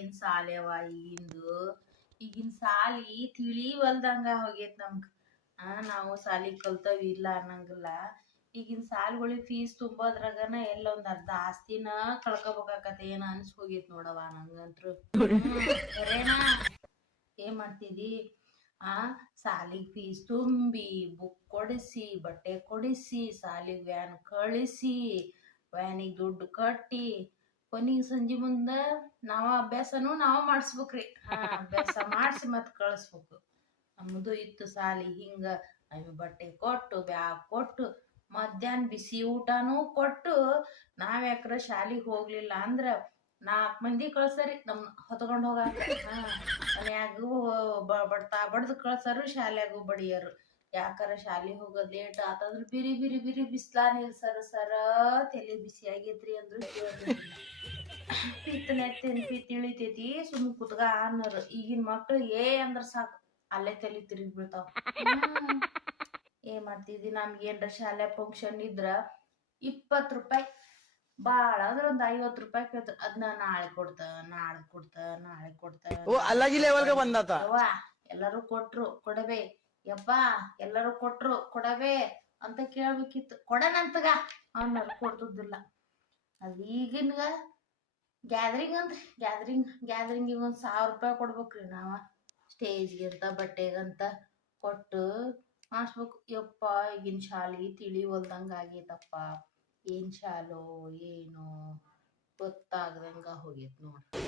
ಏನ್ ಸಾಲ್ಯವ ಈಗಿಂದು. ಈಗಿನ ಸಾಲಿ ತಿಳಿವಲ್ದಂಗ ಹೋಗೇತ್ ನಮ್ಗ. ನಾವು ಸಾಲಿ ಕಲ್ತವಿ ಇಲ್ಲ ಅನ್ನಂಗಿಲ್ಲ. ಈಗಿನ ಸಾಲ್ಗಳಿಗೆ ಫೀಸ್ ತುಂಬೋದ್ರಾಗನ ಎಲ್ಲೊಂದ್ ಅರ್ಧ ಆಸ್ತಿನ ಕಳ್ಕೊಬೇಕಾಗತ್ತೆ ಏನ ಅನ್ಸ್ ಹೋಗೇತ್ ನೋಡವ ನಂಗಂತ್ರು. ಕರೇನಾ ಏನ್ ಮಾಡ್ತಿದಿ ಸಾಲಿಗೆ ಫೀಸ್ ತುಂಬಿ ಬುಕ್ ಕೊಡಿಸಿ ಬಟ್ಟೆ ಕೊಡಿಸಿ ಸಾಲಿಗೆ ವ್ಯಾನ್ ಕಳಿಸಿ ವ್ಯಾನಿಗೆ ದುಡ್ಡು ಕಟ್ಟಿ ಕೊನಿಗೆ ಸಂಜೆ ಮುಂದ ನಾವ ಅಭ್ಯಾಸನು ನಾವ ಮಾಡಿಸ್ಬೇಕ್ರಿ. ಅಭ್ಯಾಸ ಮಾಡಿಸಿ ಮತ್ ಕಳಿಸ್ಬೇಕು. ನಮ್ದು ಇತ್ತು ಸಾಲಿ ಹಿಂಗ ಬಟ್ಟೆ ಕೊಟ್ಟು ಬ್ಯಾಗ್ ಕೊಟ್ಟು ಮಧ್ಯಾಹ್ನ ಬಿಸಿ ಊಟನೂ ಕೊಟ್ಟು ನಾವ್ಯಾಕ್ರ ಶಾಲಿಗೆ ಹೋಗ್ಲಿಲ್ಲ ಅಂದ್ರ 4 ಮಂದಿ ಕಳ್ಸರಿ ನಮ್ ಹೊತ್ಕೊಂಡ್ ಹೋಗಾಕ. ಮನ್ಯಾಗೂ ಬಡ್ತಾ ಬಡ್ದು ಕಳ್ಸರು, ಶಾಲ್ಯಾಗೂ ಬಡಿಯರು. ಯಾಕಾರ ಶಾಲಿ ಹೋಗೋದ್ ಲೇಟ್ ಆತಂದ್ರ ಬಿರಿ ಬಿರಿ ಬಿರಿ ಬಿಸ್ಲಾ ನಿಲ್ಸರು. ಸರ ತಲೆ ಬಿಸಿ ಆಗೇತ್ರಿ ಅಂದ್ರು ಕೇಳ್ತಿರ್ಲಿಲ್ಲ. ಪಿತ್ ನೆತ್ತಿನ ಪಿತ್ ಇಳಿತೈತಿ ಸುಮ್ ಕುತ್ಗ ಅನ್ನೋರು. ಈಗಿನ ಮಕ್ಳು ಅಂದ್ರ ಸಾಕು ಅಲ್ಲೇ ತಲೆ ತಿರುಗಿ ಬೀಳ್ತಾವ. ಏನ್ ಮಾಡ್ತಿದ್ವಿ ನಮ್ಗೇನ್ರ ಶಾಲೆ ಫಂಕ್ಷನ್ ಇದ್ರ 20 ರೂಪಾಯಿ ಬಾಳ ಅಂದ್ರ ಒಂದ್ 50 ರೂಪಾಯಿ ಕೇಳ್ತಾರ. ಅದನ್ನ ನಾಳೆ ಕೊಡ್ತ ನಾಳೆ ಕೊಡ್ತ ನಾಳೆ ಕೊಡ್ತ ಎಲ್ಲರೂ ಕೊಟ್ರು ಕೊಡಬೇ ಯಪ್ಪಾ ಎಲ್ಲರೂ ಕೊಟ್ರು ಕೊಡಬೇ ಅಂತ ಕೇಳ್ಬೇಕಿತ್ತು. ಕೊಡನಂತಗ ಅವ್ನವ್ರು ಕೊಡ್ತದಿಲ್ಲ. ಅದ್ ಈಗಿನ್ಗ ಗ್ಯಾದರಿಂಗ್ ಅಂದ್ರಿ ಗ್ಯಾದರಿಂಗಿಗೆ 1000 ರೂಪಾಯಿ ಕೊಡ್ಬೇಕ್ರಿ ನಾವ. ಸ್ಟೇಜ್ಗೆ ಅಂತ ಬಟ್ಟೆಗಂತ ಕೊಟ್ಟು ಮಾಡಿಸ್ಬೇಕು. ಯಪ್ಪ ಈಗಿನ ಶಾಲಿ ತಿಳಿವಲ್ದಂಗ ಆಗೇತಪ್ಪ. ಏನ್ ಶಾಲೋ ಏನೋ ಗೊತ್ತಾಗದಂಗ ಹೋಗೇತ್ ನೋಡ್ರಿ.